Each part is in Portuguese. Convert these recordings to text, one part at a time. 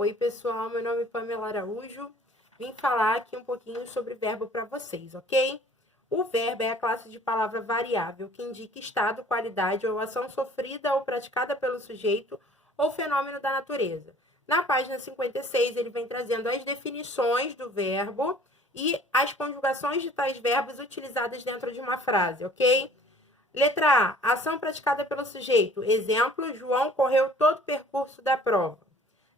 Oi, pessoal, meu nome é Pamela Araújo. Vim falar aqui um pouquinho sobre verbo para vocês, ok? O verbo é a classe de palavra variável que indica estado, qualidade ou ação sofrida ou praticada pelo sujeito ou fenômeno da natureza. Na página 56, ele vem trazendo as definições do verbo e as conjugações de tais verbos utilizadas dentro de uma frase, ok? Letra A, ação praticada pelo sujeito. Exemplo, João correu todo o percurso da prova.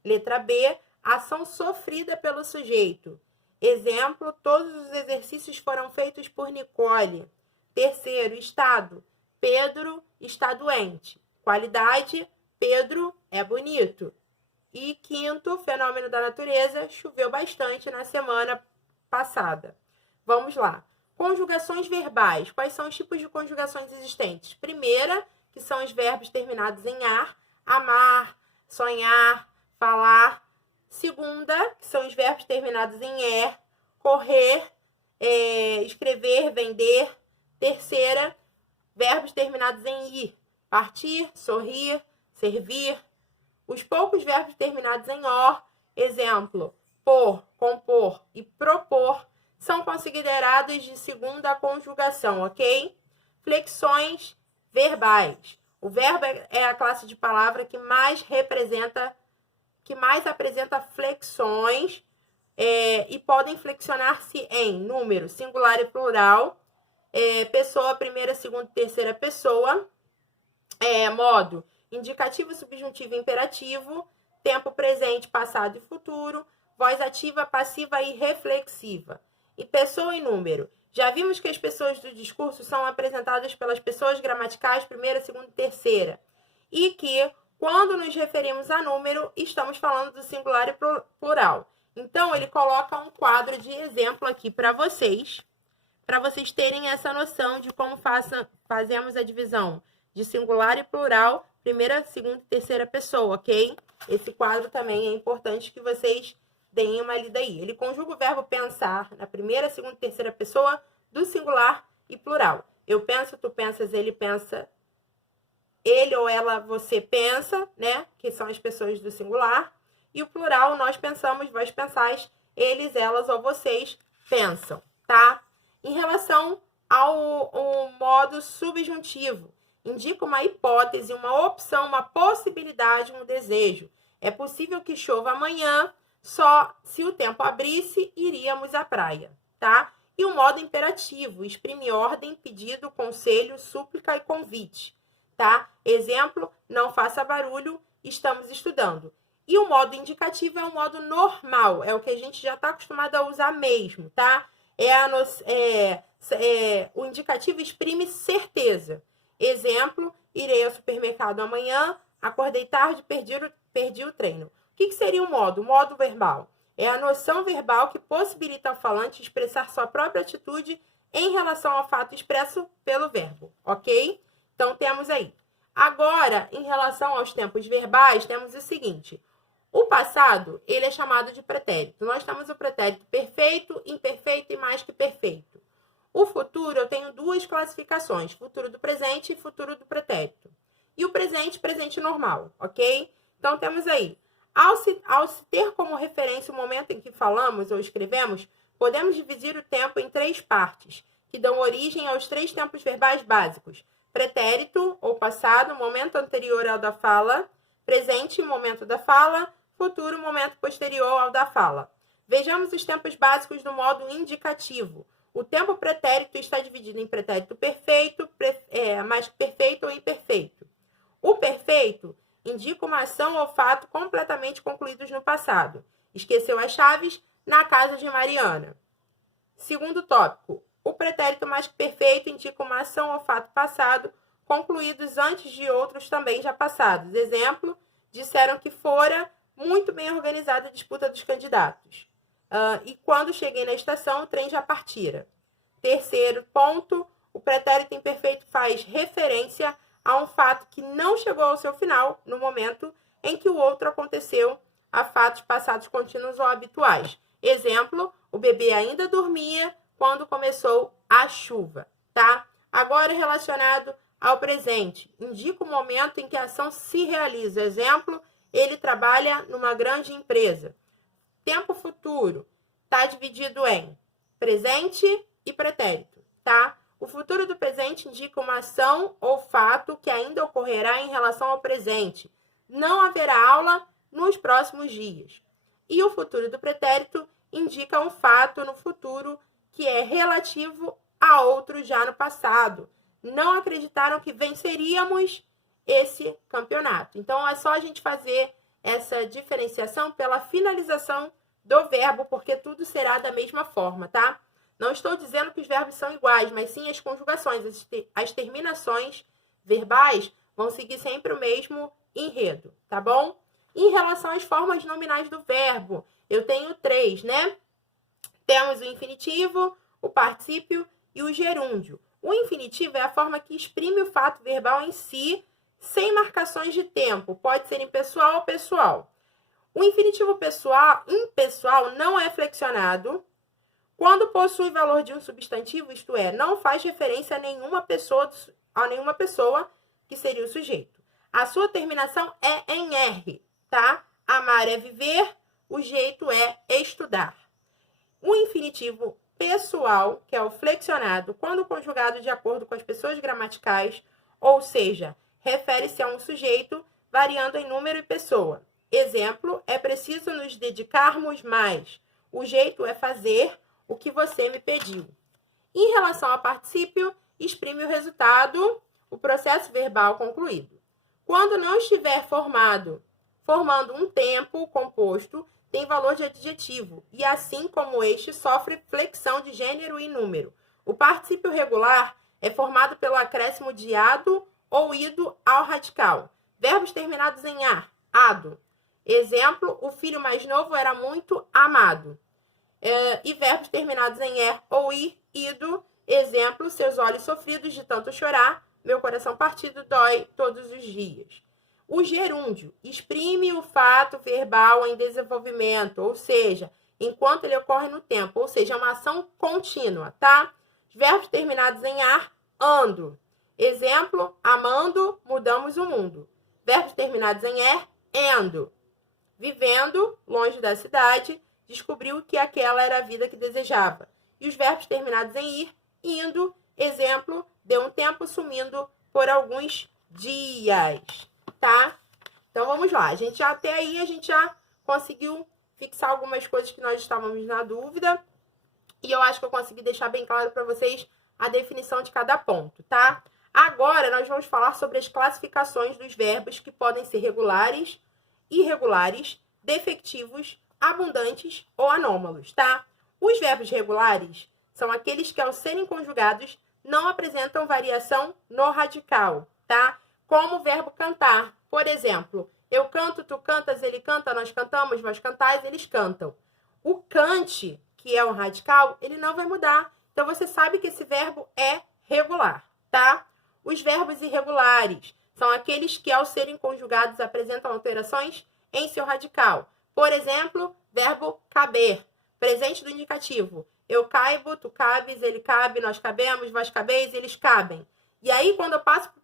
Letra B, ação sofrida pelo sujeito. Exemplo, todos os exercícios foram feitos por Nicole. Terceiro, estado. Pedro está doente. Qualidade, Pedro é bonito. E quinto, fenômeno da natureza, choveu bastante na semana passada. Vamos lá. Conjugações verbais. Quais são os tipos de conjugações existentes? Primeira, que são os verbos terminados em ar, amar, sonhar, falar. Segunda, que são os verbos terminados em er, correr, escrever, vender. Terceira, verbos terminados em ir, partir, sorrir, servir. Os poucos verbos terminados em or, exemplo, pôr, compor e propor, são considerados de segunda conjugação, ok? Flexões verbais. O verbo é a classe de palavra que mais apresenta flexões e podem flexionar-se em número, singular e plural, pessoa, primeira, segunda e terceira pessoa, modo, indicativo, subjuntivo e imperativo, tempo presente, passado e futuro, voz ativa, passiva e reflexiva. E pessoa e número. Já vimos que as pessoas do discurso são apresentadas pelas pessoas gramaticais, primeira, segunda e terceira. E que, quando nos referimos a número, estamos falando do singular e plural. Então, ele coloca um quadro de exemplo aqui para vocês terem essa noção de como fazemos a divisão de singular e plural, primeira, segunda e terceira pessoa, ok? Esse quadro também é importante que vocês deem uma lida aí. Ele conjuga o verbo pensar na primeira, segunda e terceira pessoa do singular e plural. Eu penso, tu pensas, ele pensa, ele ou ela, você pensa, né? Que são as pessoas do singular. E o plural, nós pensamos, vós pensais, eles, elas ou vocês pensam, tá? Em relação ao modo subjuntivo, indica uma hipótese, uma opção, uma possibilidade, um desejo. É possível que chova amanhã, só se o tempo abrisse, iríamos à praia, tá? E o modo imperativo, exprime ordem, pedido, conselho, súplica e convite, tá? Exemplo, não faça barulho, estamos estudando. E o modo indicativo é o modo normal, é o que a gente já está acostumado a usar mesmo, tá? O indicativo exprime certeza. Exemplo, irei ao supermercado amanhã, acordei tarde, perdi o treino. O que seria o modo? O modo verbal é a noção verbal que possibilita ao falante expressar sua própria atitude em relação ao fato expresso pelo verbo, ok? Então, temos aí. Agora, em relação aos tempos verbais, temos o seguinte. O passado, ele é chamado de pretérito. Nós temos o pretérito perfeito, imperfeito e mais que perfeito. O futuro, eu tenho duas classificações, futuro do presente e futuro do pretérito. E o presente, presente normal, ok? Então, temos aí. Ao se ter como referência o momento em que falamos ou escrevemos, podemos dividir o tempo em três partes, que dão origem aos três tempos verbais básicos. Pretérito, ou passado, momento anterior ao da fala. Presente, momento da fala. Futuro, momento posterior ao da fala. Vejamos os tempos básicos do modo indicativo. O tempo pretérito está dividido em pretérito perfeito, mais perfeito ou imperfeito. O perfeito indica uma ação ou fato completamente concluídos no passado. Esqueceu as chaves na casa de Mariana. Segundo tópico. O pretérito mais que perfeito indica uma ação ou fato passado concluídos antes de outros também já passados. Exemplo, disseram que fora muito bem organizada a disputa dos candidatos. E quando cheguei na estação, o trem já partira. Terceiro ponto, o pretérito imperfeito faz referência a um fato que não chegou ao seu final no momento em que o outro aconteceu, a fatos passados contínuos ou habituais. Exemplo, o bebê ainda dormia quando começou a chuva, tá? Agora, relacionado ao presente, indica o momento em que a ação se realiza. Exemplo, Ele trabalha numa grande empresa. Tempo futuro está dividido em presente e pretérito, tá? O futuro do presente indica uma ação ou fato que ainda ocorrerá em relação ao presente. Não haverá aula nos próximos dias. E o futuro do pretérito indica um fato no futuro que é relativo a outro já no passado. Não acreditaram que venceríamos esse campeonato. Então, é só a gente fazer essa diferenciação pela finalização do verbo, porque tudo será da mesma forma, tá? Não estou dizendo que os verbos são iguais, mas sim as conjugações, as terminações verbais vão seguir sempre o mesmo enredo, tá bom? Em relação às formas nominais do verbo, eu tenho 3, né? Temos o infinitivo, o particípio e o gerúndio. O infinitivo é a forma que exprime o fato verbal em si, sem marcações de tempo. Pode ser impessoal ou pessoal. O infinitivo impessoal não é flexionado quando possui valor de um substantivo, isto é, não faz referência a nenhuma pessoa, que seria o sujeito. A sua terminação é em R, tá? Amar é viver, o jeito é estudar. O infinitivo pessoal, que é o flexionado, quando conjugado de acordo com as pessoas gramaticais, ou seja, refere-se a um sujeito variando em número e pessoa. Exemplo, é preciso nos dedicarmos mais. O jeito é fazer o que você me pediu. Em relação ao particípio, exprime o resultado, o processo verbal concluído. Quando não estiver formando um tempo composto, tem valor de adjetivo, e assim como este sofre flexão de gênero e número. O particípio regular é formado pelo acréscimo de ado ou ido ao radical. Verbos terminados em ar, ado. Exemplo, o filho mais novo era muito amado. E verbos terminados em er ou ir, ido. Exemplo, seus olhos sofridos de tanto chorar, meu coração partido dói todos os dias. O gerúndio exprime o fato verbal em desenvolvimento, ou seja, enquanto ele ocorre no tempo, ou seja, é uma ação contínua, tá? Os verbos terminados em ar, ando. Exemplo, amando, mudamos o mundo. Verbos terminados em er, endo. Vivendo, longe da cidade, descobriu que aquela era a vida que desejava. E os verbos terminados em ir, indo. Exemplo, deu um tempo sumindo por alguns dias, tá? Então, vamos lá. Até aí, a gente já conseguiu fixar algumas coisas que nós estávamos na dúvida. E eu acho que eu consegui deixar bem claro para vocês a definição de cada ponto, tá? Agora, nós vamos falar sobre as classificações dos verbos que podem ser regulares, irregulares, defectivos, abundantes ou anômalos, tá? Os verbos regulares são aqueles que, ao serem conjugados, não apresentam variação no radical, tá? Como o verbo cantar. Por exemplo, eu canto, tu cantas, ele canta, nós cantamos, vós cantais, eles cantam. O cante, que é um radical, ele não vai mudar. Então, você sabe que esse verbo é regular, tá? Os verbos irregulares são aqueles que, ao serem conjugados, apresentam alterações em seu radical. Por exemplo, verbo caber, presente do indicativo. Eu caibo, tu cabes, ele cabe, nós cabemos, vós cabeis, eles cabem. E aí, quando eu passo para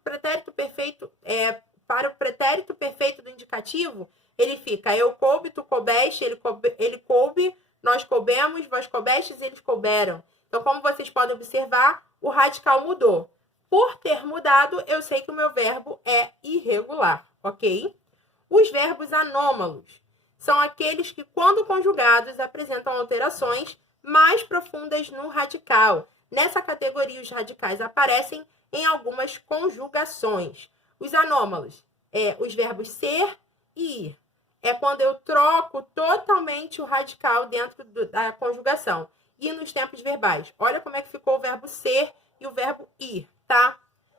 o pretérito perfeito do indicativo, ele fica eu coube, tu coubeste, ele coube, nós coubemos, vós coubestes, eles couberam. Então, como vocês podem observar, o radical mudou. Por ter mudado, eu sei que o meu verbo é irregular, ok? Os verbos anômalos são aqueles que, quando conjugados, apresentam alterações mais profundas no radical. Nessa categoria, os radicais aparecem em algumas conjugações. Os anômalos os verbos ser e ir. É quando eu troco totalmente o radical dentro da conjugação. E nos tempos verbais. Olha como é que ficou o verbo ser e o verbo ir, tá?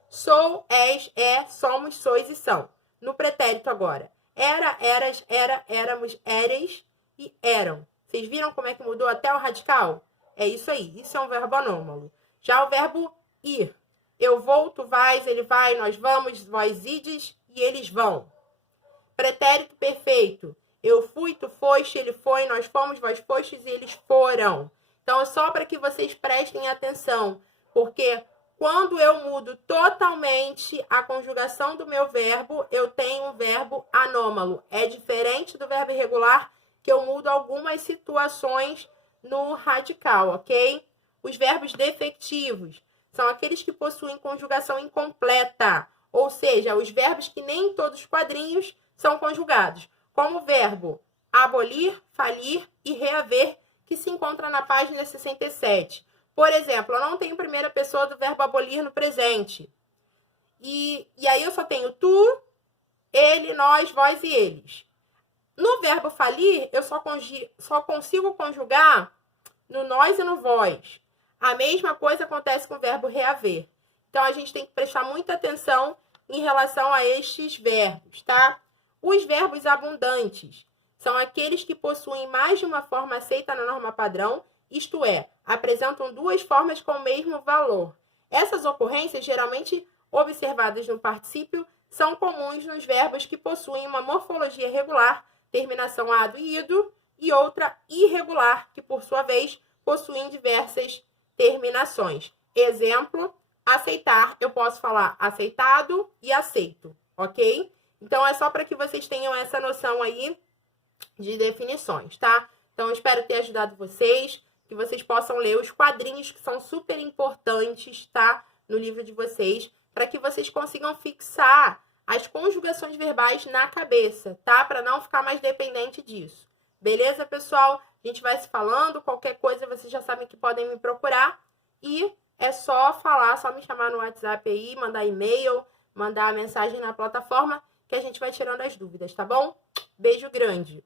Sou, és, é, somos, sois e são. No pretérito agora. Era, eras, era, éramos, éreis e eram. Vocês viram como é que mudou até o radical? É isso aí. Isso é um verbo anômalo. Já o verbo ir. Eu vou, tu vais, ele vai, nós vamos, vós ides e eles vão. Pretérito perfeito. Eu fui, tu foste, ele foi, nós fomos, vós fostes e eles foram. Então, é só para que vocês prestem atenção. Porque Quando eu mudo totalmente a conjugação do meu verbo, eu tenho um verbo anômalo. É diferente do verbo irregular, que eu mudo algumas situações no radical, ok? Os verbos defectivos são aqueles que possuem conjugação incompleta, ou seja, os verbos que nem todos os quadrinhos são conjugados, como o verbo abolir, falir e reaver, que se encontra na página 67. Por exemplo, eu não tenho primeira pessoa do verbo abolir no presente. E aí eu só tenho tu, ele, nós, vós e eles. No verbo falir, eu só consigo conjugar no nós e no vós. A mesma coisa acontece com o verbo reaver. Então, a gente tem que prestar muita atenção em relação a estes verbos, tá? Os verbos abundantes são aqueles que possuem mais de uma forma aceita na norma padrão, isto é, apresentam duas formas com o mesmo valor. Essas ocorrências, geralmente observadas no particípio, são comuns nos verbos que possuem uma morfologia regular, terminação ado e ido, e outra irregular, que por sua vez possuem diversas terminações. Exemplo, aceitar, eu posso falar aceitado e aceito, ok? Então, é só para que vocês tenham essa noção aí de definições, tá? Então, eu espero ter ajudado vocês, que vocês possam ler os quadrinhos que são super importantes, tá? No livro de vocês, para que vocês consigam fixar as conjugações verbais na cabeça, tá? Para não ficar mais dependente disso. Beleza, pessoal? A gente vai se falando, qualquer coisa vocês já sabem que podem me procurar. E é só falar, só me chamar no WhatsApp aí, mandar e-mail, mandar mensagem na plataforma, que a gente vai tirando as dúvidas, tá bom? Beijo grande!